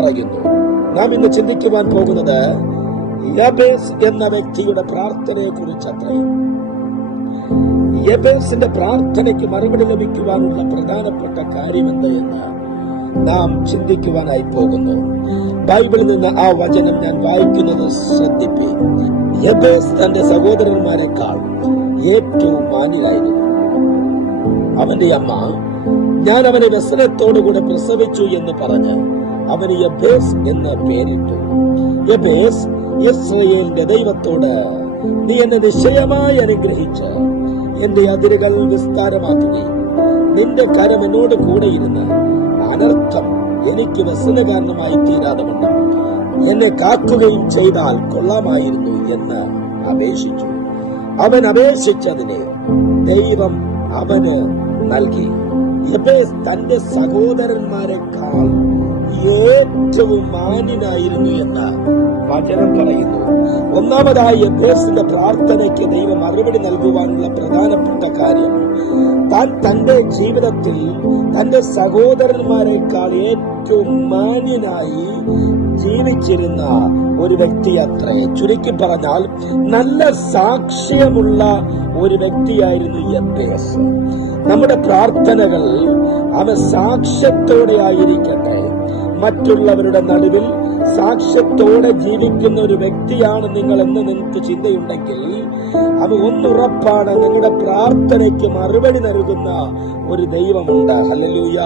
പറയുന്നു. നാം ഇന്ന് ചിന്തിക്കുവാൻ പോകുന്നത് യബേസ് എന്ന വ്യക്തിയുടെ പ്രാർത്ഥനയെ കുറിച്ചത്രേ. യബേസിന്റെ പ്രാർത്ഥനയ്ക്ക് മറുപടി ലഭിക്കുവാനുള്ള പ്രധാനപ്പെട്ട കാര്യമെന്ത് എന്ന് നാം ചിന്തിക്കുവാനായി പോകുന്നു. ബൈബിളിൽ നിന്ന് ആ വചനം ഞാൻ വായിക്കുന്നത് ശ്രദ്ധിപ്പീൻ. യബേസ് തന്റെ സഹോദരന്മാരെക്കാൾ ഏറ്റവും മാന്യനായിരുന്നു. അവന്റെ അമ്മ, ഞാൻ അവനെ വ്യസനത്തോടുകൂടെ പ്രസവിച്ചു എന്ന് പറഞ്ഞ് അവന് യബേസ് എന്ന് പേരിട്ടു. യബേസ് ഇസ്രായേലിന്റെ ദൈവത്തോട്, നീ എന്നെ നിശ്ചയമായി അനുഗ്രഹിച്ച് എന്റെ അതിരുകൾ വിസ്താരമാക്കുകയും നിന്റെ കരം എന്നോട് കൂടെയിരുന്ന് അനർത്ഥം എനിക്ക് വ്യസന കാരണമായി തീരാതെ വണ്ണം എന്നെ കാക്കുകയും ചെയ്താൽ കൊള്ളാമായിരുന്നു എന്ന് അപേക്ഷിച്ചു. അവൻ അപേക്ഷിച്ചതിനെ ദൈവം അവന് നൽകി. യബേസ് തന്റെ സഹോദരന്മാരെക്കാൾ ഏറ്റവും മാന്യനായിരുന്നു എന്ന് വചനം പറയുന്നു. ഒന്നാമതായി യബേസിന്റെ പ്രാർത്ഥനയ്ക്ക് ദൈവം മറുപടി നൽകുവാനുള്ള പ്രധാനപ്പെട്ട കാര്യം, താൻ തന്റെ ജീവിതത്തിൽ തന്റെ സഹോദരന്മാരെക്കാൾ ഏറ്റവും മാന്യനായി ജീവിച്ചിരുന്ന ഒരു വ്യക്തി അത്രേ. ചുരുക്കി പറഞ്ഞാൽ നല്ല സാക്ഷ്യമുള്ള ഒരു വ്യക്തിയായിരുന്നു യബേസ്. നമ്മുടെ പ്രാർത്ഥനകൾ അവ സാക്ഷ്യത്തോടെ ആയിരിക്കട്ടെ. മറ്റുള്ളവരുടെ നടുവിൽ സാക്ഷ്യത്തോടെ ജീവിക്കുന്ന ഒരു വ്യക്തിയാണ് നിങ്ങൾ എന്ന് നിങ്ങൾക്ക് ചിന്തയുണ്ടെങ്കിൽ അത് ഒന്നുറപ്പാണ്, നിങ്ങളുടെ പ്രാർത്ഥനയ്ക്ക് മറുപടി നൽകുന്ന ഒരു ദൈവമുണ്ട്. ഹല്ലേലൂയ.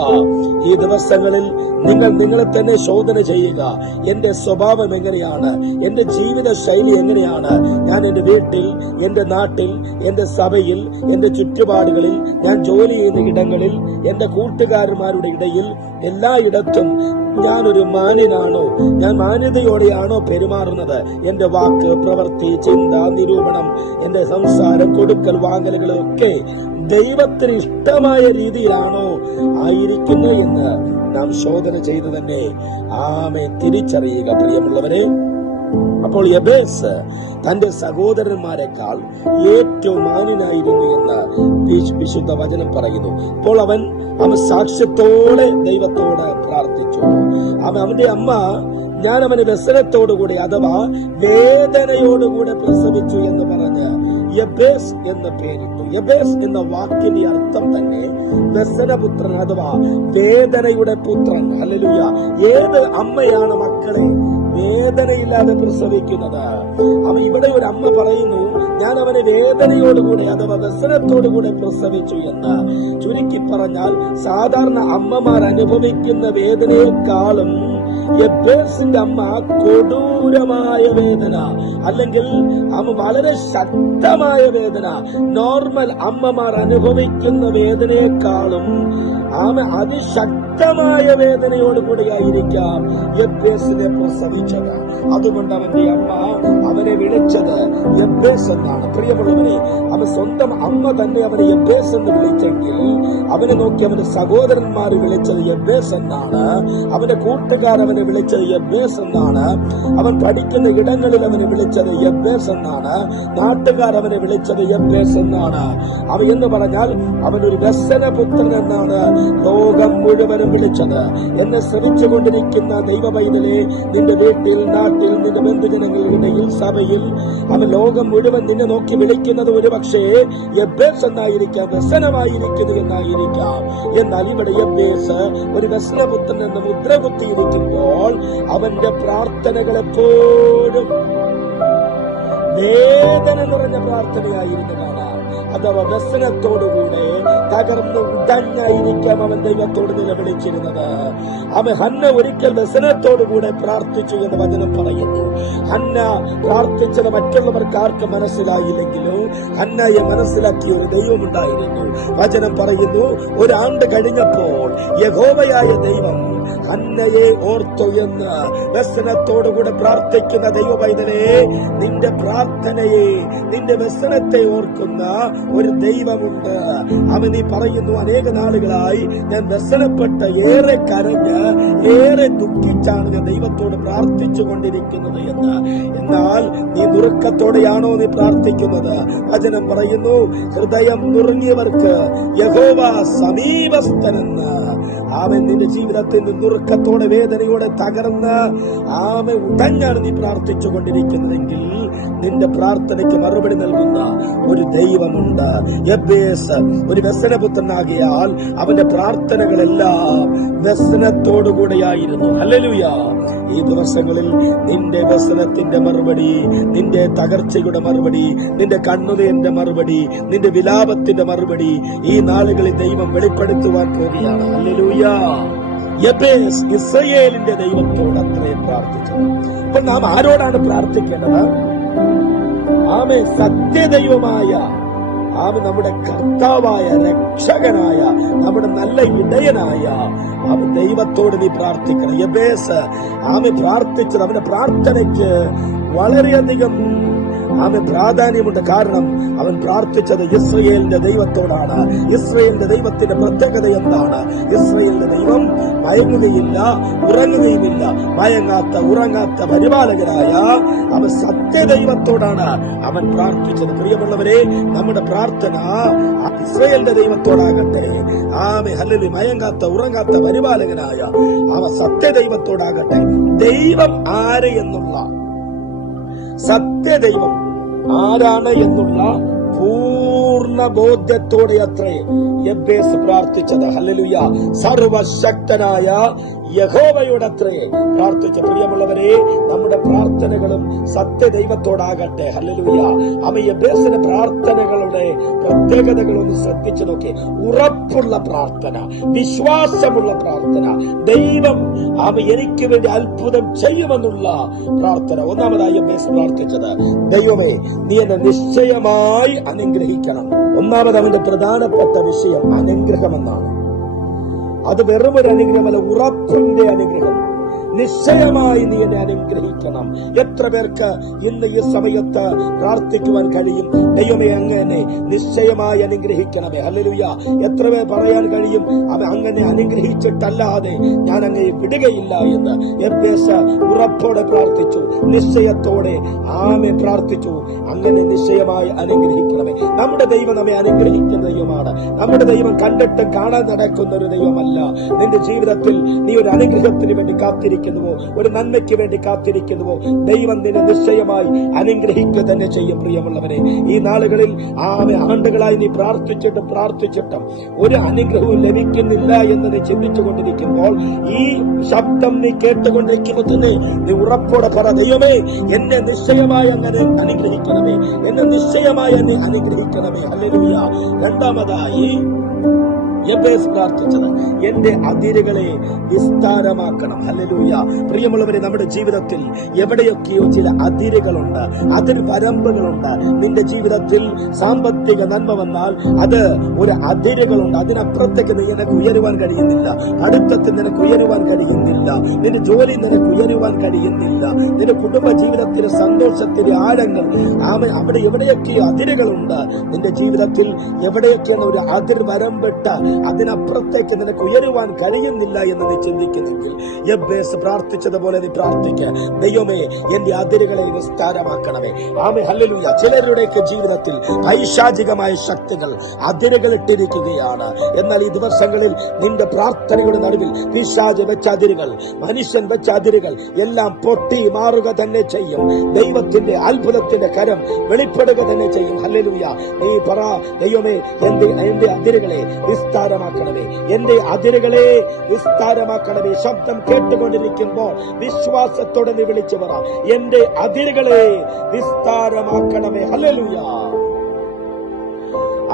ഈ ദിവസങ്ങളിൽ നിങ്ങൾ നിങ്ങളെ തന്നെ ശോധന ചെയ്യുക. എന്റെ സ്വഭാവം എങ്ങനെയാണ്? എന്റെ ജീവിത ശൈലി എങ്ങനെയാണ്? ഞാൻ എന്റെ വീട്ടിൽ, എന്റെ നാട്ടിൽ, എന്റെ സഭയിൽ, എന്റെ ചുറ്റുപാടുകളിൽ, ഞാൻ ജോലി ചെയ്യുന്ന ഇടങ്ങളിൽ, എന്റെ കൂട്ടുകാരന്മാരുടെ ഇടയിൽ, എല്ലായിടത്തും ഞാനൊരു മാന്യനാണോ? ഞാൻ മാന്യതയോടെയാണോ പെരുമാറുന്നത്? എന്റെ വാക്ക്, പ്രവൃത്തി, ചിന്ത, നിരൂപണം, എന്റെ സംസാരം, കൊടുക്കൽ വാങ്ങലുകളൊക്കെ ദൈവത്തിന് ഇഷ്ടമായ രീതിയിലാണോ ആയിരിക്കുന്നത് എന്ന് നാം ശോധന ചെയ്തു തന്നെ ആമേൻ തിരിച്ചറിയുക പ്രിയമുള്ളവരെ. അപ്പോൾ യബേസ് തന്റെ സഹോദരന്മാരെക്കാൾ ഏറ്റവും മാന്യനായിരുന്നു എന്ന് വിശുദ്ധ വചനം പറയുന്നു. അപ്പോൾ അവൻ സാക്ഷ്യത്തോടെ ദൈവത്തോട് പ്രാർത്ഥിച്ചു. അവന്റെ അമ്മ, ഞാൻ അവന് വ്യസനത്തോടുകൂടി അഥവാ വേദനയോടുകൂടെ പ്രസവിച്ചു എന്ന് പറഞ്ഞ് യബേസ് എന്ന് പേരിട്ടു. യബേസ് എന്ന വാക്കിന്റെ അർത്ഥം തന്നെ വ്യസനപുത്രൻ അഥവാ വേദനയുടെ പുത്രൻ. ഹല്ലേലൂയ. ഏത് അമ്മയാണ് മക്കളെ വേദനയില്ലാതെ പ്രസവിക്കുന്നത്? ഇവിടെ ഒരു അമ്മ പറയുന്നു, ഞാൻ അവനെ വേദനയോടുകൂടെ അഥവാ വ്യസനത്തോടുകൂടെ പ്രസവിച്ചു എന്ന്. ചുരുക്കി പറഞ്ഞാൽ സാധാരണ അമ്മമാർ അനുഭവിക്കുന്ന വേദനയെക്കാളും യബേസിന്റെ അമ്മ കൊടൂരമായ വേദന, അല്ലെങ്കിൽ വളരെ ശക്തമായ വേദന, നോർമൽ അമ്മമാർ അനുഭവിക്കുന്ന വേദനയെക്കാളും അതിശക്തമായ വേദനയോടുകൂടിയായിരിക്കാം യബേസിനെ പ്രസവിച്ചത്. അതുകൊണ്ട് അവന്റെ അമ്മ അവനെ വിളിച്ചത് യബേസ് എന്നാണ്. പ്രിയമുള്ളവനെ, അവൻ സ്വന്തം അമ്മ തന്നെ അവനെ യബേസ് എന്ന് വിളിച്ചെങ്കിൽ അവനെ നോക്കി അവന്റെ സഹോദരന്മാർ വിളിച്ചത് യബേസ് എന്നാണ്. അവന്റെ കൂട്ടുകാർ അവനെ വിളിച്ചത് യബേസ് എന്നാണ്. അവൻ പഠിക്കുന്ന ഇടങ്ങളിൽ അവനെ വിളിച്ചത് യബേസ് എന്നാണ്. നാട്ടുകാർ അവനെ വിളിച്ചത് യബേസ് എന്നാണ്. അവൻ എന്ന് പറഞ്ഞാൽ അവനൊരു വ്യസനപുത്രൻ എന്നാണ് ലോകം മുഴുവനും വിളിച്ചത്. എന്നെ ശ്രമിച്ചുകൊണ്ടിരിക്കുന്ന ദൈവ പൈതലേ, നിന്റെ വീട്ടിൽ, നാട്ടിൽ, നിന്റെ ബന്ധുജനങ്ങളിടയിൽ, സഭയിൽ അവൻ ലോകം മുഴുവൻ നിന്നെ നോക്കി വിളിക്കുന്നത് ഒരു പക്ഷേ യബേസ് എന്നായിരിക്കാം, വ്യസനമായിരിക്കുന്നു എന്നായിരിക്കാം. എന്നാൽ ഇവിടെ യബേസ് ഒരു വ്യസനപുത്രൻ എന്ന മുദ്ര കുത്തിയിരിക്കുമ്പോൾ അവന്റെ പ്രാർത്ഥനകൾ എപ്പോഴും വേദന നിറഞ്ഞ പ്രാർത്ഥനയായിരുന്നു കാണാം. അഥവാ വ്യസനത്തോടുകൂടെ തകർന്ന് ഉടഞ്ഞായിരിക്കാം അവൻ ദൈവത്തോട് നിലവിളിച്ചിരുന്നത്. അവൻ ഹന്ന ഒരിക്കൽ വ്യസനത്തോടുകൂടെ പ്രാർത്ഥിച്ചു എന്ന് വചനം പറയുന്നു. ഹന്ന പ്രാർത്ഥിച്ചത് മറ്റുള്ളവർക്ക് ആർക്കും മനസ്സിലായില്ലെങ്കിലും ഹന്നയെ മനസ്സിലാക്കിയ ഒരു ദൈവമുണ്ടായിരുന്നു. വചനം പറയുന്നു, ഒരാണ്ട് കഴിഞ്ഞപ്പോൾ യഹോവയായ ദൈവം ഹന്നയെ ഓർത്തു എന്ന്. വ്യസനത്തോടുകൂടെ പ്രാർത്ഥിക്കുന്ന ദൈവ പൈതലേ, നിന്റെ പ്രാർത്ഥനയെ, നിന്റെ വ്യസനത്തെ ഓർക്കുന്ന ഒരു ദൈവമുണ്ട്. അവൻ ഈ പറയുന്നു, അനേക നാളുകളായി ഞാൻ വ്യസനപ്പെട്ട് ഏറെ കരഞ്ഞ് ഏറെ ദുഃഖിച്ചാണ് ഞാൻ ദൈവത്തോട് പ്രാർത്ഥിച്ചു കൊണ്ടിരിക്കുന്നത് എന്ന്. എന്നാൽ നീ നുറുക്കത്തോടെയാണോ നീ പ്രാർത്ഥിക്കുന്നത്? വചനം പറയുന്നു, ഹൃദയം നുറുങ്ങിയവർക്ക് യഹോവ സമീപസ്ഥനെന്ന്. ആമേൻ നിന്റെ ജീവിതത്തിൽ നിന്ന് ദുഃഖത്തോടെ വേദനയോടെ തകർന്ന് ആമേൻ ഉടഞ്ഞാണ് നീ പ്രാർത്ഥിച്ചു കൊണ്ടിരിക്കുന്നതെങ്കിൽ നിന്റെ പ്രാർത്ഥനയ്ക്ക് മറുപടി നൽകുന്ന ഒരു ദൈവമുണ്ട്. യബ്ബേസ് ഒരു വ്യസനപുത്രനാകിയാൽ അവന്റെ പ്രാർത്ഥനകളെല്ലാം വ്യസനത്തോടുകൂടെയായിരുന്നു. ഹല്ലേലൂയ. ഈ ദിവസങ്ങളിൽ നിന്റെ വ്യസനത്തിന്റെ മറുപടി, നിന്റെ തകർച്ചയുടെ മറുപടി, നിന്റെ കണ്ണുനീരിന്റെ മറുപടി, നിന്റെ വിലാപത്തിന്റെ മറുപടി ഈ നാളുകളിൽ ദൈവം വെളിപ്പെടുത്തുവാൻ പോവുകയാണ്. ഹല്ലേലൂയ. യബ്ബേസ് ഇസ്രായേലിന്റെ ദൈവത്തോട് അത്രയും പ്രാർത്ഥിച്ചു. അപ്പൊ നാം ആരോടാണ് പ്രാർത്ഥിക്കേണ്ടത്? ആമേ സത്യദൈവമായ, ആമേ നമ്മുടെ കർത്താവായ, രക്ഷകനായ, നമ്മുടെ നല്ല ഇടയനായ അവൻ ദൈവത്തോട് നീ പ്രാർത്ഥിക്കണം. യബ്ബേസ് ആമേ പ്രാർത്ഥിച്ചത്, അവന്റെ പ്രാർത്ഥനയ്ക്ക് വളരെയധികം ആമേ പ്രാധാന്യമുണ്ട്. കാരണം അവൻ പ്രാർത്ഥിച്ചത് ഇസ്രായേലിന്റെ ദൈവത്തോടാണ്. ഇസ്രായേലിന്റെ ദൈവത്തിന്റെ പ്രത്യേകത എന്താണ്? ഇസ്രായേലിന്റെ ദൈവം മയങ്ങുകയില്ല, ഉറങ്ങുകയുമില്ല. മയങ്ങാത്ത ഉറങ്ങാത്ത പരിപാലകനായ അവൻ സത്യദൈവത്തോടാണ് അവൻ പ്രാർത്ഥിച്ചത്. പ്രിയമുള്ളവരെ, നമ്മുടെ പ്രാർത്ഥന ഇസ്രായേലിന്റെ ദൈവത്തോടാകട്ടെ. ആമേ ഹല്ലേലൂയ. മയങ്ങാത്ത ഉറങ്ങാത്ത പരിപാലകനായ അവൻ സത്യദൈവത്തോടാകട്ടെ. ദൈവം ആര് എന്നുള്ള, സത്യദൈവം ആരാണ് എന്നുള്ള പൂർണ്ണ ബോധ്യത്തോടെ അത്രേ യബ്ബേസ് പ്രാർത്ഥിച്ചത്. ഹല്ലേലൂയ. സർവശക്തനായ യഹോവയോടത്രേ പ്രാർത്ഥിച്ച. പ്രിയമുള്ളവരെ, നമ്മുടെ പ്രാർത്ഥനകളും സത്യദൈവത്തോടാകട്ടെ. ഹല്ലേലൂയ. അവ യബ്ബേസിന്റെ പ്രാർത്ഥനകളുടെ പ്രത്യേകതകളൊന്ന് ശ്രദ്ധിച്ചു നോക്കി. ഉറപ്പുള്ള പ്രാർത്ഥന, വിശ്വാസമുള്ള പ്രാർത്ഥന, ദൈവം അവ എനിക്ക് വേണ്ടി അത്ഭുതം ചെയ്യുമെന്നുള്ള പ്രാർത്ഥന. ഒന്നാമതായി യബ്ബേസ് പ്രാർത്ഥിച്ചത്, ദൈവമേ നീ എന്നെ നിശ്ചയമായി അനുഗ്രഹിക്കണം. ഒന്നാമത് അവന്റെ പ്രധാനപ്പെട്ട വിഷയം അനുഗ്രഹമെന്നാണ്. അത് വെറുമൊരു അനുഗ്രഹമല്ല, ഉറപ്പിന്റെ അനുഗ്രഹം. നിശ്ചയമായി നീ എന്നെ അനുഗ്രഹിക്കണം. എത്ര പേർക്ക് ഇന്ന് ഈ സമയത്ത് പ്രാർത്ഥിക്കുവാൻ കഴിയും, ദൈവമേ അങ്ങനെ നിശ്ചയമായി അനുഗ്രഹിക്കണമേ? ഹല്ലേലൂയ. എത്ര പേർ പറയാൻ കഴിയും, അവൻ അങ്ങനെ അനുഗ്രഹിച്ചിട്ടല്ലാതെ ഞാൻ അങ്ങയെ വിടുകയില്ല എന്ന്? യബ്ബേസ് ഉറപ്പോടെ പ്രാർത്ഥിച്ചു, നിശ്ചയത്തോടെ ആമേ പ്രാർത്ഥിച്ചു. അങ്ങനെ നിശ്ചയമായി അനുഗ്രഹിക്കണമേ. നമ്മുടെ ദൈവം നമ്മെ അനുഗ്രഹിക്കുന്ന ദൈവമാണ്. നമ്മുടെ ദൈവം കണ്ടിട്ട് കാണാൻ നടക്കുന്ന ഒരു ദൈവമല്ല. നിന്റെ ജീവിതത്തിൽ നീ ഒരു അനുഗ്രഹത്തിന് വേണ്ടി കാത്തിരിക്കുന്നുവോ, ഒരു നന്മയ്ക്ക് വേണ്ടി കാത്തിരിക്കുന്നുവോ, ദൈവം നിന്നെ നിശ്ചയമായി അനുഗ്രഹിക്കുക തന്നെ ചെയ്യും. പ്രിയമുള്ളവരെ, ഈ നാളുകളിൽ ആണ്ടുകളായി നീ പ്രാർത്ഥിച്ചിട്ടും ഒരു അനുഗ്രഹവും ലഭിക്കുന്നില്ല എന്ന് നീ ചിന്തിച്ചുകൊണ്ടിരിക്കുമ്പോൾ, ഈ ശബ്ദം നീ കേട്ടുകൊണ്ടിരിക്കുമ്പോൾ തന്നെ നീ ഉറപ്പോടെ പറ, ദൈവമേ എന്നെ നിശ്ചയമായി അങ്ങനെ അനുഗ്രഹിക്കണമേ, എന്നെ നിശ്ചയമായി എന്നെ അനുഗ്രഹിക്കണമേ. ഹല്ലേലൂയ. രണ്ടാമതായി യബ്ബേസ് പ്രാർത്ഥിച്ചത്, എന്റെ അതിരുകളെ വിസ്താരമാക്കണം. ഹല്ലേലൂയ. പ്രിയമുള്ളവരെ, നമ്മുടെ ജീവിതത്തിൽ എവിടെയൊക്കെയോ ചില അതിരുകളുണ്ട്, അതിർ വരമ്പുകളുണ്ട്. നിന്റെ ജീവിതത്തിൽ സാമ്പത്തിക നന്മ വന്നാൽ അത് ഒരു അതിരുകളുണ്ട്. അതിനപ്പുറത്തേക്ക് നിനക്ക് ഉയരുവാൻ കഴിയുന്നില്ല. അടുത്തത്തിൽ നിനക്ക് ഉയരുവാൻ കഴിയുന്നില്ല. നിന്റെ ജോലി നിനക്ക് ഉയരുവാൻ കഴിയുന്നില്ല. നിന്റെ കുടുംബ ജീവിതത്തിലെ സന്തോഷത്തിന്റെ ആഴങ്ങൾ അവിടെ എവിടെയൊക്കെയോ അതിരുകളുണ്ട്. നിന്റെ ജീവിതത്തിൽ എവിടെയൊക്കെയാണ് ഒരു അതിർ വരമ്പിട്ട അതിനപ്പുറത്തേക്ക് നിനക്ക് ഉയരുവാൻ കഴിയുന്നില്ല എന്ന് നീ ചിന്തിക്കുന്നെങ്കിൽ യബ്ബേസ് പ്രാർത്ഥിച്ചതുപോലെ നീ പ്രാർത്ഥിക്കുക, ദൈവമേ എന്റെ അതിരുകളിൽ വിസ്താരമാക്കണമേ. ആമേ ഹല്ലേലൂയ. ചിലരുടെയൊക്കെ ജീവിതത്തിൽ പൈശാചികമായ ശക്തികൾ അതിരുകൾ ഇട്ടിരിക്കുകയാണ്. എന്നാൽ ഈ ദിവസങ്ങളിൽ നിന്റെ പ്രാർത്ഥനയുടെ നടുവിൽ പിശാച് വെച്ച അതിരുകൾ, മനുഷ്യൻ വെച്ച അതിരുകൾ എല്ലാം പൊട്ടി മാറുക തന്നെ ചെയ്യും. ദൈവത്തിന്റെ അത്ഭുതത്തിന്റെ കരം വെളിപ്പെടുക തന്നെ ചെയ്യും. ഹല്ലേലൂയ. നീ പറ, ദൈവമേ എന്റെ അതിരുകളെ വിസ്താരമാക്കണമേ, എന്റെ അതിരുകളെ വിസ്താരമാക്കണമേ. ശബ്ദം കേട്ടുകൊണ്ടിരിക്കുമ്പോൾ വിശ്വാസത്തോടെ നീ വിളിച്ചു പറ, എന്റെ അതിരുകളെ വിസ്താരമാക്കണമേ. ഹല്ലേലൂയ.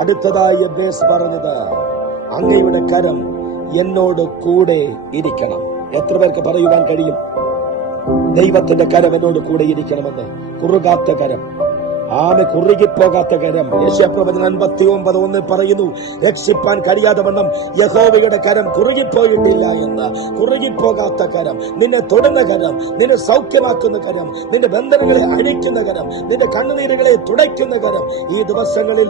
അടുത്തതായി യബ്ബേസ് പറഞ്ഞത്, അങ്ങയുടെ കരം എന്നോട് കൂടെ ഇരിക്കണം. എത്ര പേർക്ക് പറയുവാൻ കഴിയും, ദൈവത്തിന്റെ കരം എന്നോട് കൂടെ ഇരിക്കണമെന്ന്? കുറുകാത്ത കരം, ആമെ കുറുകിപ്പോകാത്ത കരം. യെശയ്യാപ്രവചനം 59:1 പറയുന്നു, രക്ഷിപ്പാൻ കഴിയാതെ വണ്ണം യഹോവയുടെ കരം കുറുകിപ്പോയിട്ടില്ല എന്ന്. കുറുകിപ്പോകാത്ത കരം, നിന്നെ തൊടുന്ന കരം, നിന്നെ സൗഖ്യമാക്കുന്ന കരം, നിന്റെ ബന്ധനങ്ങളെ അഴിക്കുന്ന കരം, നിന്റെ കണ്ണുനീരുകളെ തുടയ്ക്കുന്ന കരം. ഈ ദിവസങ്ങളിൽ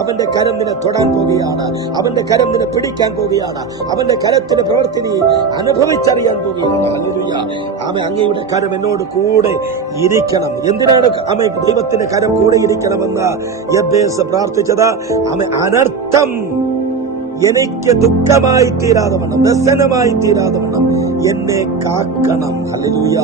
അവന്റെ കരം നിന്നെ തൊടാൻ പോവുകയാണ്. അവന്റെ കരം നിന്നെ പിടിക്കാൻ പോവുകയാണ്. അവന്റെ കരത്തിന്റെ പ്രവൃത്തി നീ അനുഭവിച്ചറിയാൻ പോവുകയാണ്. ഹല്ലേലൂയ. ആമേ അങ്ങയുടെ കരം എന്നോട് കൂടെ ഇരിക്കണം. എന്തിനാണ് ആമേ ദൈവത്തിന്റെ കരം കൂടെ ഇരിക്കണമെന്ന് യബ്ബേസ് പ്രാർത്ഥിച്ചത്? ആമേ അനർത്ഥം എനിക്ക് ദുഃഖമായി തീരാതെ വണ്ണം, വ്യസനമായി തീരാതെ വണ്ണം എന്നെ കാക്കണം. ഹല്ലേലൂയ.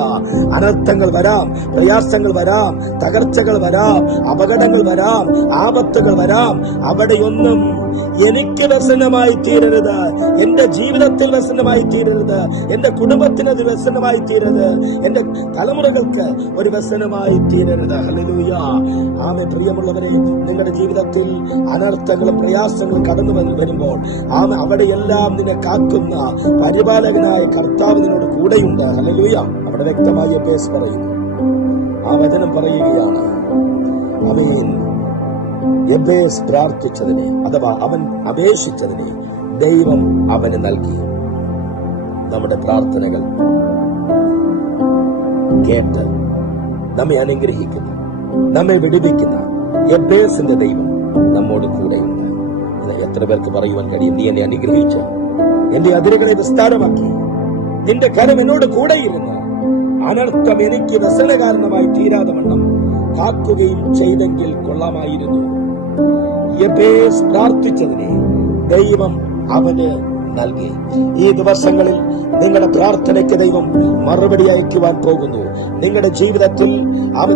അനർത്ഥങ്ങൾ വരാം, പ്രയാസങ്ങൾ വരാം, തകർച്ചകൾ വരാം, അപകടങ്ങൾ വരാം, ആപത്തുകൾ വരാം. അവിടെയൊന്നും എനിക്ക് വ്യസനമായി തീരരുത്, എന്റെ ജീവിതത്തിൽ വ്യസനമായി തീരരുത്, എന്റെ കുടുംബത്തിന് അത് വ്യസനമായി തീരരുത്, എന്റെ തലമുറകൾക്ക് ഒരു വ്യസനമായി തീരരുത്. ഹല്ലേലൂയ. ആമേൻ. പ്രിയമുള്ളവരെ, നിങ്ങളുടെ ജീവിതത്തിൽ അനർത്ഥങ്ങളും പ്രയാസങ്ങളും കടന്നു വരുമ്പോൾ അവിടെയെല്ലാം നിന്നെ കാക്കുന്ന പരിപാലകനായ കർത്താവ് നിന്നോട് കൂടെയുണ്ട്. ഹല്ലേലൂയ. അവിടെ വ്യക്തമായി എബ്ബേസ് പറയുന്നു, ആ വചനം പറയുകയാണ്, ആമേൻ, എബ്ബേസ് പ്രാർത്ഥിച്ചതിനെ അഥവാ അവൻ അപേക്ഷിച്ചതിനെ ദൈവം അവന് നൽകി. നമ്മുടെ പ്രാർത്ഥനകൾ കേട്ട് നമ്മെ അനുഗ്രഹിക്കുന്ന, നമ്മെ വിടുവിക്കുന്ന എബ്ബേസിന്റെ ദൈവം നമ്മോട് കൂടെയുണ്ട്. എത്ര പേർക്ക് പറയുവാൻ കഴിയും, നീ എന്നെ അനുഗ്രഹിച്ച് എന്റെ അതിരുകളെ വിസ്താരമാക്കി, നിന്റെ കരം എന്നോട് കൂടെയിരുന്ന് അനർത്ഥം എനിക്ക് വ്യസന കാരണമായി തീരാതെ വണ്ണം കാക്കുകയും ചെയ്തെങ്കിൽ കൊള്ളാമായിരുന്നു. എബ്ബേസ് പ്രാർത്ഥിച്ചതിനെ ദൈവം അവന് നൽകി. ഈ ദിവസങ്ങളിൽ നിങ്ങളുടെ പ്രാർത്ഥനയ്ക്ക് ദൈവം മറുപടി അയക്കുവാൻ പോകുന്നു. നിങ്ങളുടെ ജീവിതത്തിൽ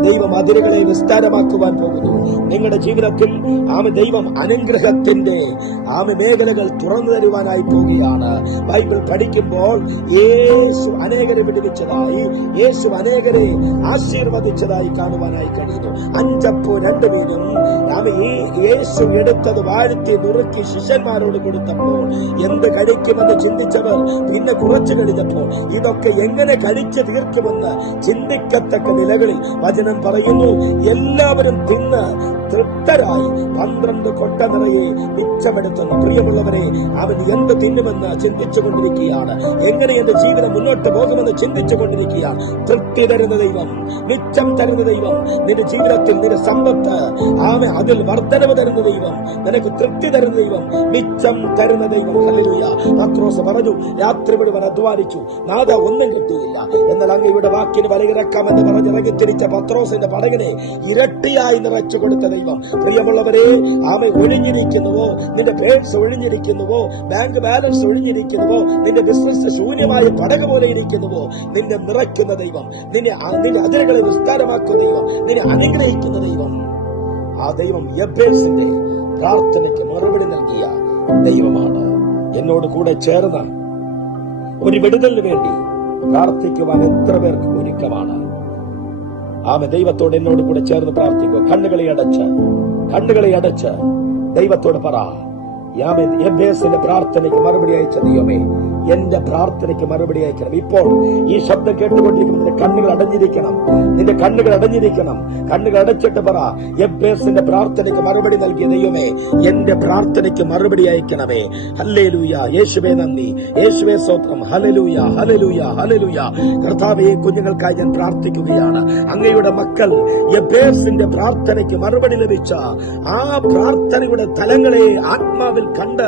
ദൈവം അതിരുകളെ വിസ്താരമാക്കുവാൻ പോകുന്നു. നിങ്ങളുടെ ജീവിതത്തിൽ ദൈവം അനുഗ്രഹത്തിന്റെ മേഖലകൾ തുറന്നു തരുവാനായി പോവുകയാണ്. ബൈബിൾ പഠിക്കുമ്പോൾ യേശു അനേകരെ വിടുവിച്ചതായി, യേശു അനേകരെ ആശീർവദിച്ചതായി കാണുവാനായി കഴിയുന്നു. 5 അപ്പവും 2 മീനും ഈ യേശു എടുത്തത് വാഴ്ത്തി നുറുക്കി ശിഷ്യന്മാരോട് കൊടുത്തപ്പോൾ എന്ത് കഴിക്കുമെന്ന് ചിന്തിച്ചവർ പിന്നെ കുറച്ചു കഴിഞ്ഞപ്പോൾ ഇതൊക്കെ എങ്ങനെ കഴിച്ചു തീർക്കുമെന്ന് ചിന്തിക്കത്തക്ക നിലകളിൽ വചനം പറയുന്നു, എല്ലാവരും തിന്ന് തൃപ്തരായി 12 കൊട്ട നിറയെ മിച്ചമെടുത്തുന്നു. പ്രിയമുള്ളവരെ, അവൻ എന്ത് തിന്നുമെന്ന് ചിന്തിച്ചുകൊണ്ടിരിക്കുകയാണ്. എങ്ങനെ എന്റെ ജീവിതം മുന്നോട്ട് പോകുമെന്ന് ചിന്തിച്ചുകൊണ്ടിരിക്കുകയാണ്. തൃപ്തി തരുന്ന ദൈവം, മിച്ചം തരുന്ന ദൈവം, നിന്റെ ജീവിതത്തിൽ നിന്റെ സമ്പത്ത് അതിൽ വർധനവ് തരുന്ന ദൈവം, നിനക്ക് തൃപ്തി തരുന്ന ദൈവം, മിച്ചം തരുന്ന ദൈവം. ഹല്ലേലൂയ. പത്രോസ് പറഞ്ഞു, രാത്രി മുഴുവൻ അധ്വാനിച്ചു, നാഥ ഒന്നും കിട്ടിയില്ല. എന്നാൽ അങ്ങയുടെ വാക്കിന് വലയിറക്കാമെന്ന് പറഞ്ഞിറങ്ങി തിരിച്ച പത്രോസിന്റെ പടകിനെ ഇരട്ടിയായി നിറച്ചു കൊടുത്ത ദൈവം. പ്രിയമുള്ളവരെ, ഒഴിഞ്ഞിരിക്കുന്നുവോ, നിന്റെ പേഴ്സ് ഒഴിഞ്ഞിരിക്കുന്നുവോ, ബാങ്ക് ബാലൻസ് ഒഴിഞ്ഞിരിക്കുന്നുവോ, നിന്റെ ബിസിനസ് ശൂന്യമായ പടക പോലെ ഇരിക്കുന്നുവോ, നിന്നെ നിറയ്ക്കുന്ന ദൈവം, നിന്റെ അതിരുകളെ വിസ്താരമാക്കുന്ന ദൈവം, നിന്നെ അനുഗ്രഹിക്കുന്ന ദൈവം, ആ ദൈവം എബ്ബേസിന്റെ പ്രാർത്ഥനയ്ക്ക് മറുപടി നൽകിയ ദൈവമാണ്. എന്നോട് കൂടെ ചേർന്ന് ഒരു വിടുതലിന് വേണ്ടി പ്രാർത്ഥിക്കുവാൻ എത്ര പേർക്ക് ഒരുക്കമാണ്? ദൈവത്തോട് എന്നോട് കൂടെ ചേർന്ന് പ്രാർത്ഥിക്കുക. കണ്ണുകളെ അടച്ച് ദൈവത്തോട് പറ, എബ്ബേസിന്റെ പ്രാർത്ഥനയ്ക്ക് മറുപടി അയച്ച ദൈവമേ, എന്റെ പ്രാർത്ഥനയ്ക്ക് മറുപടി അയക്കണം. ഇപ്പോൾ ഈ ശബ്ദം കേട്ടുകൊണ്ടിരിക്കുന്ന നിന്റെ കണ്ണുകൾ അടഞ്ഞിരിക്കണം, നിന്റെ കണ്ണുകൾ അടഞ്ഞിരിക്കണം. കണ്ണുകൾ അടച്ചിട്ട് പറ, എബ്ബേസിന്റെ പ്രാർത്ഥനയ്ക്ക് മറുപടി നൽകിയ ദൈവമേ, എന്റെ പ്രാർത്ഥനയ്ക്ക് മറുപടി അയക്കണമേ. ഹല്ലേലൂയ. യേശുവേ നന്ദി, യേശുവേ സ്തോത്രം. Hallelujah, hallelujah, hallelujah. കർത്താവേ, കുഞ്ഞുങ്ങൾക്കായി ഞാൻ പ്രാർത്ഥിക്കുകയാണ്. അങ്ങയുടെ മക്കൾ എബ്ബേസിന്റെ പ്രാർത്ഥനയ്ക്ക് മറുപടി ലഭിച്ച ആ പ്രാർത്ഥനയുടെ തലങ്ങളെ ആത്മാവിൽ കണ്ട്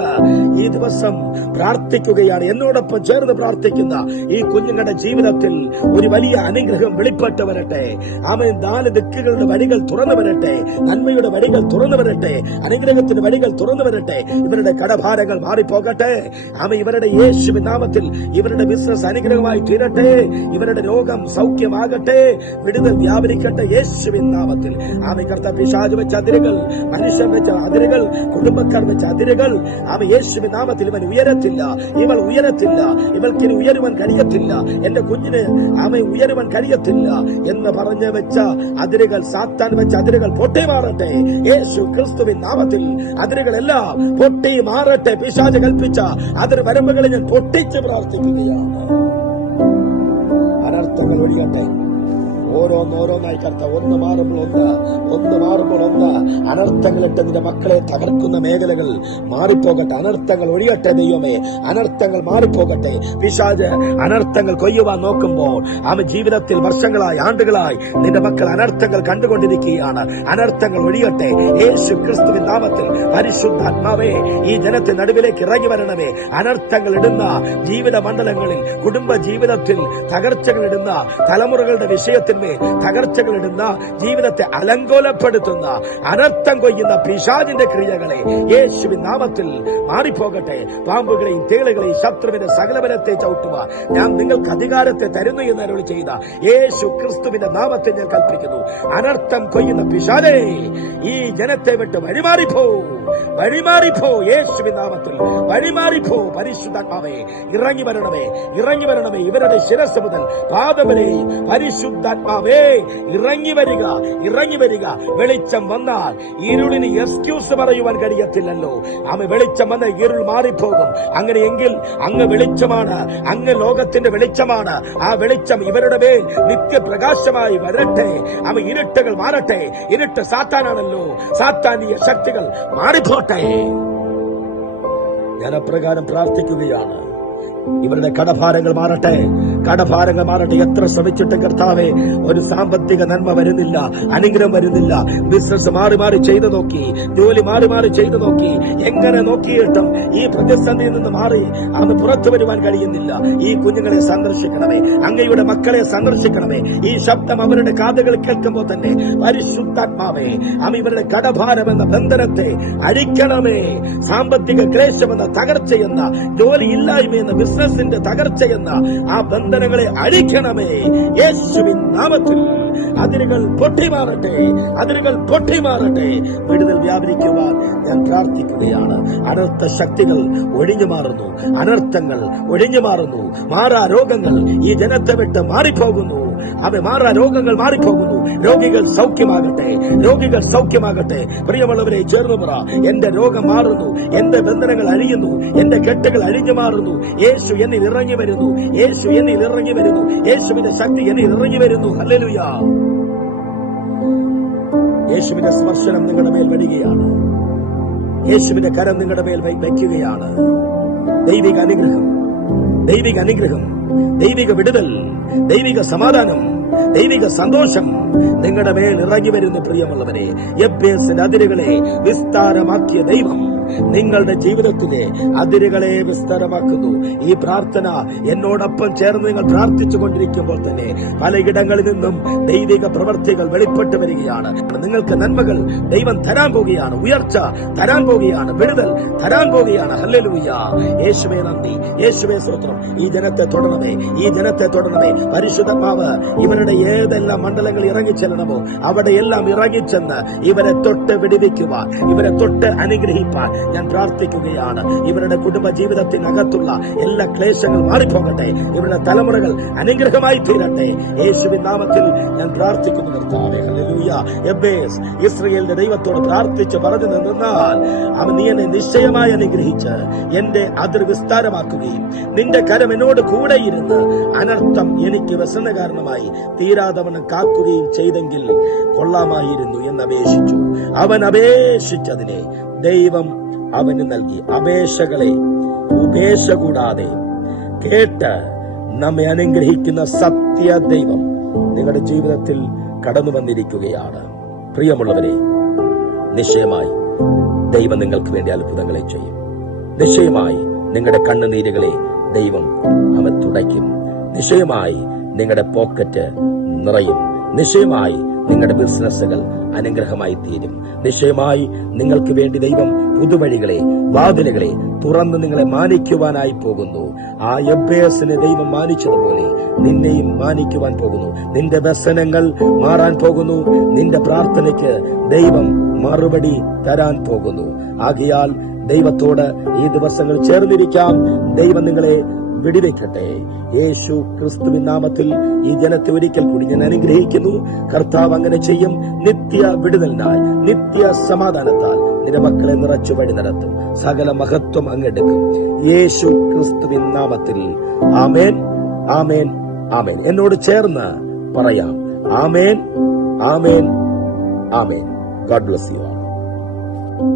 ഈ ദിവസം പ്രാർത്ഥിക്കുകയാണ്. എന്നോടൊപ്പം ചേർന്ന് പ്രാർത്ഥിക്കുന്ന ഈ കുഞ്ഞുങ്ങളുടെ ജീവിതത്തിൽ ഒരു വലിയ അനുഗ്രഹം വെളിപ്പെട്ട് വരട്ടെ. ആമേൻ. 4 ദിക്കുകളുടെ വഴികൾ തുറന്നു വരട്ടെ, നന്മയുടെ വഴികൾ തുറന്നു വരട്ടെ, അനുഗ്രഹത്തിന്റെ വഴികൾ തുറന്നു വരട്ടെ. ഇവരുടെ കടഭാരങ്ങൾ മാറിപ്പോകട്ടെ. ആമേൻ. ഇവരുടെ യേശുവിൻ നാമത്തിൽ ഇവരുടെ ബിസിനസ് അനുഗ്രഹമായി തീരട്ടെ, ഇവരുടെ രോഗം സൗഖ്യമാകട്ടെ, വിടുതൽ വ്യാപരിക്കട്ടെ യേശുവിൻ നാമത്തിൽ. ആമേൻ. കർത്താവ്, പിശാച് വെച്ച അതിരുകൾ, മനുഷ്യൻ വെച്ച അതിരുകൾ, കുടുംബക്കാർ വെച്ച അതിരുകൾ, യേശുവിൻ നാമത്തിൽ ഇവൻ ഉയരത്തില്ല, ഇവൾ ഉയരത്തില്ല, ഇവൾക്കിനി ഉയരുവാൻ കഴിയത്തില്ല, എന്റെ കുഞ്ഞിന് ഉയരുവാൻ കഴിയത്തില്ല എന്ന് പറഞ്ഞു വെച്ച അതിരുകൾ, സാത്താൻ വെച്ച അതിരുകൾ പൊട്ടി മാറട്ടെ യേശു ക്രിസ്തുവിൻ നാമത്തിൽ. അതിരുകളെല്ലാം പൊട്ടി മാറട്ടെ. പിശാച് കൽപ്പിച്ച അതിര് വരമ്പുകളെ ഞാൻ പൊട്ടിച്ച് പ്രാർത്ഥിക്കുകയാണ്. അനർത്ഥങ്ങൾ ഒഴിയട്ടെ. ഓരോന്നോരോന്നായി കർത്താവ്, ഒന്ന് മാറുമ്പോൾ ഒന്ന് അനർത്ഥങ്ങളിട്ട് നിന്റെ മക്കളെ തകർക്കുന്ന മേഖലകൾ മാറിപ്പോകട്ടെ. അനർത്ഥങ്ങൾ ഒഴിയട്ടെ ദൈവമേ, അനർത്ഥങ്ങൾ മാറിപ്പോകട്ടെ. പിശാച് അനർത്ഥങ്ങൾ കൊയ്യുവാൻ നോക്കുമ്പോൾ ജീവിതത്തിൽ വർഷങ്ങളായി, ആണ്ടുകളായി നിന്റെ മക്കൾ അനർത്ഥങ്ങൾ കണ്ടുകൊണ്ടിരിക്കുകയാണ്. അനർത്ഥങ്ങൾ ഒഴിയട്ടെ യേശു ക്രിസ്തുവിൻ നാമത്തിൽ. പരിശുദ്ധാത്മാവേ, ഈ ജനത്തിന് നടുവിലേക്ക് ഇറങ്ങി വരണമേ. അനർത്ഥങ്ങൾ ഇടുന്ന ജീവിത മണ്ഡലങ്ങളിൽ, കുടുംബ ജീവിതത്തിൽ തകർച്ചകൾ ഇടുന്ന തലമുറകളുടെ വിഷയത്തിൽ ആമേ തകർച്ചകൾ ഇടുന്ന, ജീവിതത്തെ അലങ്കോലപ്പെടുത്തുന്ന, അനർത്ഥം കൊയ്യുന്ന പിശാചിന്റെ ക്രിയകളെ യേശുവിൻ നാമത്തിൽ മാറിപ്പോകട്ടെ. പാമ്പുകളെയും തേളുകളെയും ശത്രുവിന്റെ സകലബലത്തെ ചവിട്ടുവാൻ ഞാൻ നിങ്ങൾക്ക് അധികാരത്തെ തരുന്നു എന്ന് അരുളി ചെയ്ത യേശു ക്രിസ്തുവിന്റെ നാമത്തെ ഞാൻ കൽപ്പിക്കുന്നു. അനർത്ഥം കൊയ്യുന്ന പിശാചേ, ഈ ജനത്തെ വിട്ട് വഴിമാറിപ്പോ, വഴിമാറിപ്പോ. യേശുവിൻ നാമത്തിൽ വഴിമാറിപ്പോ. പരിശുദ്ധാത്മാവേ ഇറങ്ങി വരണമേ, ഇറങ്ങി വരണമേ. ഇവരുടെ ശിരസ് മുതൽ പാദം വരെ പരിശുദ്ധാത്മാവേ ഇറങ്ങി വരിക, ഇറങ്ങി വരിക. വെളിച്ചം വന്നാൽ ഇരുളിന് എക്സ്ക്യൂസ് പറയുവാൻ കഴിയത്തില്ലല്ലോ. ആമേ, വെളിച്ചം വന്നാൽ ഇരുൾ മാറിപ്പോകും. അങ്ങനെയെങ്കിൽ അങ്ങ് വെളിച്ചമാണ്, അങ്ങ് ലോകത്തിന്റെ വെളിച്ചമാണ്. ആ വെളിച്ചം ഇവരുടെ മേൽ നിത്യപ്രകാശമായി വരട്ടെ. ആമേ, ഇരുട്ടുകൾ മാറട്ടെ. ഇരുട്ട് സാത്താനാണല്ലോ, സാത്താനീയ ശക്തികൾ മാറിപ്പോട്ടെ. ഞാൻ അപ്രകാരം പ്രാർത്ഥിക്കുകയാണ്. ഇവരുടെ കടഭാരങ്ങൾ മാറട്ടെ, കടഭാരങ്ങൾ മാറട്ടെ. എത്ര ശ്രമിച്ചിട്ട് കർത്താവേ ഒരു സാമ്പത്തിക നന്മ വരുന്നില്ല, അനുഗ്രഹം വരുന്നില്ല. ബിസിനസ് മാറി മാറി ചെയ്തു നോക്കി, ജോലി മാറി മാറി ചെയ്തു നോക്കി. എങ്ങനെ നോക്കിയിട്ടും ഈ പ്രതിസന്ധിയിൽ നിന്ന് മാറി അന്ന് പുറത്തു വരുവാൻ കഴിയുന്നില്ല. ഈ കുഞ്ഞുങ്ങളെ സന്ദർശിക്കണമേ, അങ്ങയുടെ മക്കളെ സന്ദർശിക്കണമേ. ഈ ശബ്ദം അവരുടെ കാതുകൾ കേൾക്കുമ്പോൾ തന്നെ പരിശുദ്ധാത്മാവേ ഇവരുടെ കടഭാരമെന്ന ബന്ധനത്തെ അഴിക്കണമേ. സാമ്പത്തിക ക്ലേശമെന്ന തകർച്ചയെന്ന, ജോലിയില്ലായ്മയെന്ന, ബിസിനസിന്റെ തകർച്ചയെന്ന ആ ബന്ധനങ്ങളെ അഴിക്കണമേ യേശുവിൻ നാമത്തിൽ. അതിരുകൾ പൊട്ടിമാറട്ടെ, അതിരുകൾ പൊട്ടിമാറട്ടെ. വിടുതൽ വ്യാപരിക്കുവാൻ ഞാൻ പ്രാർത്ഥിക്കുകയാണ്. അനർത്ഥ ശക്തികൾ ഒഴിഞ്ഞു മാറുന്നു, അനർത്ഥങ്ങൾ ഒഴിഞ്ഞു മാറുന്നു. മാറാ രോഗങ്ങൾ ഈ ജനത്തെ വിട്ട് മാറിപ്പോകുന്നു. മാറാ രോഗങ്ങൾ മാറിപ്പോകുന്നു. രോഗികൾ സൗഖ്യമാകട്ടെ, രോഗികൾ സൗഖ്യമാകട്ടെ. പ്രിയമുള്ളവരെ, ചേർന്ന് പറ, എന്റെ രോഗം മാറുന്നു, എന്റെ ബന്ധനങ്ങൾ അഴിയുന്നു, എന്റെ കെട്ടുകൾ അഴിഞ്ഞു മാറുന്നു. യേശു എന്നിൽ ഇറങ്ങി വരുന്നു, യേശു എന്നിൽ ഇറങ്ങി വരുന്നു, യേശുവിന്റെ ശക്തി എന്നിൽ ഇറങ്ങി വരുന്നു. ഹല്ലേലൂയ. യേശുവിന്റെ സ്പർശനം നിങ്ങളുടെ മേൽ വരികയാണ്. യേശുവിന്റെ കരം നിങ്ങളുടെ മേൽ വയ്ക്കുകയാണ്. ദൈവിക അനുഗ്രഹം, ദൈവിക അനുഗ്രഹം, ദൈവിക വിടുതൽ, ദൈവിക സമാധാനം, ദൈവിക സന്തോഷം നിങ്ങളുടെ മേൽ ഇറങ്ങി വരുന്നു. പ്രിയമുള്ളവരെ, എബ്ബേസിന്റെ അതിരുകളെ വിസ്താരമാക്കിയ ദൈവം നിങ്ങളുടെ ജീവിതത്തിലെ അതിരുകളെ വിസ്താരമാക്കുന്നു. ഈ പ്രാർത്ഥന എന്നോടൊപ്പം ചേർന്ന് നിങ്ങൾ പ്രാർത്ഥിച്ചു കൊണ്ടിരിക്കുമ്പോൾ തന്നെ പലയിടങ്ങളിൽ നിന്നും ദൈവിക പ്രവർത്തികൾ വെളിപ്പെട്ട് വരികയാണ്. നിങ്ങൾക്ക് നന്മകൾ ദൈവം തരാൻ പോവുകയാണ്, ഉയർച്ച തരാൻ പോവുകയാണ്, വിടുതൽ തരാൻ പോവുകയാണ്. ഹല്ലേലൂയ. യേശുവേ നന്ദി, യേശുവേ സ്തോത്രം. ഈ ജനത്തെ തൊടണമേ, ഈ ജനത്തെ തൊടണമേ. പരിശുദ്ധാത്മാവ് ഇവരുടെ ഏതെല്ലാം മണ്ഡലങ്ങൾ ഇറങ്ങിച്ചെല്ലണമോ അവിടെയെല്ലാം ഇറങ്ങിച്ചെന്ന് ഇവരെ തൊട്ട് വിടുവിക്കുവാൻ, ഇവരെ തൊട്ട് അനുഗ്രഹിപ്പാൻ ഞാൻ പ്രാർത്ഥിക്കുകയാണ്. ഇവരുടെ കുടുംബ ജീവിതത്തിനകത്തുള്ള എല്ലാ ക്ലേശങ്ങളും മാറിപ്പോകട്ടെ. ഇവരുടെ തലമുറകൾ അനുഗ്രഹമായി തീരട്ടെ. യേശുവിൻ നാമത്തിൽ ഞാൻ പ്രാർത്ഥിക്കുന്നു കർത്താവേ. ഹല്ലേലൂയ. എബ്ബേസ് ഇസ്രായേലിന്റെ ദൈവത്തോട് പ്രാർത്ഥിച്ച് പറഞ്ഞു നിന്നാൽ അവൻ നീ എന്നെ നിശ്ചയമായി അനുഗ്രഹിച്ച് എന്റെ അതിർ വിസ്താരമാക്കുകയും നിന്റെ കരം എന്നോട് കൂടെ ഇരുന്ന് അനർത്ഥം എനിക്ക് വ്യസന കാരണമായി തീരാതവണ്ണം കാക്കുകയും ചെയ്തെങ്കിൽ കൊള്ളാമായിരുന്നു എന്നപേക്ഷിച്ചു. അവൻ അപേക്ഷിച്ചതിനെ ദൈവം അവന് നൽകി. അപേക്ഷകളെ ഉപേക്ഷ കൂടാതെ കേട്ട് നമ്മെ അനുഗ്രഹിക്കുന്ന സത്യ ദൈവം നിങ്ങളുടെ ജീവിതത്തിൽ കടന്നു വന്നിരിക്കുകയാണ്. പ്രിയമുള്ളവരെ, നിശ്ചയമായി ദൈവം നിങ്ങൾക്ക് വേണ്ടി അത്ഭുതങ്ങളെ ചെയ്യും. നിശ്ചയമായി നിങ്ങളുടെ കണ്ണുനീരുകളെ ദൈവം അവൻ തുടയ്ക്കും. നിശ്ചയമായി നിങ്ങളുടെ പോക്കറ്റ് നിറയും. നിശ്ചയമായി നിങ്ങളുടെ ബിസിനസ്സുകൾ അനുഗ്രഹമായി തീരും. നിശ്ചയമായി നിങ്ങൾക്ക് വേണ്ടി ദൈവം പുതുവഴികളെ, വാതിലുകളെ തുറന്ന് നിങ്ങളെ മാനിക്കുവാനായി പോകുന്നു. ആ എബ്ബേസിനെ ദൈവം മാനിച്ചതുപോലെ നിന്നെയും മാനിക്കുവാൻ പോകുന്നു. നിന്റെ വ്യസനങ്ങൾ മാറാൻ പോകുന്നു. നിന്റെ പ്രാർത്ഥനയ്ക്ക് ദൈവം മറുപടി തരാൻ പോകുന്നു. ആകയാൽ ദൈവത്തോട് ഈ ദിവസങ്ങൾ ചേർന്നിരിക്കാം. ദൈവം നിങ്ങളെ വെടിവെക്കട്ടെ. യേശു ക്രിസ്തുവിൻ നാമത്തിൽ ഈ ജനത്തെ ഒരിക്കൽ കൂടി ഞാൻ അനുഗ്രഹിക്കുന്നു. കർത്താവ് അങ്ങനെ ചെയ്യും. നിത്യ വിടുതലിനായി, നിത്യ സമാധാനത്താൽ നിന്റെ മക്കളെ നിറച്ചു വഴി നടത്തും. സകല മഹത്വം അങ്ങെടുക്കും. യേശു ക്രിസ്തുവിൻ നാമത്തിൽ ആമേൻ, ആമേൻ, ആമേൻ. എന്നോട് ചേർന്ന് പറയാം, ആമേൻ, ആമേൻ, ആമേൻ. God bless U.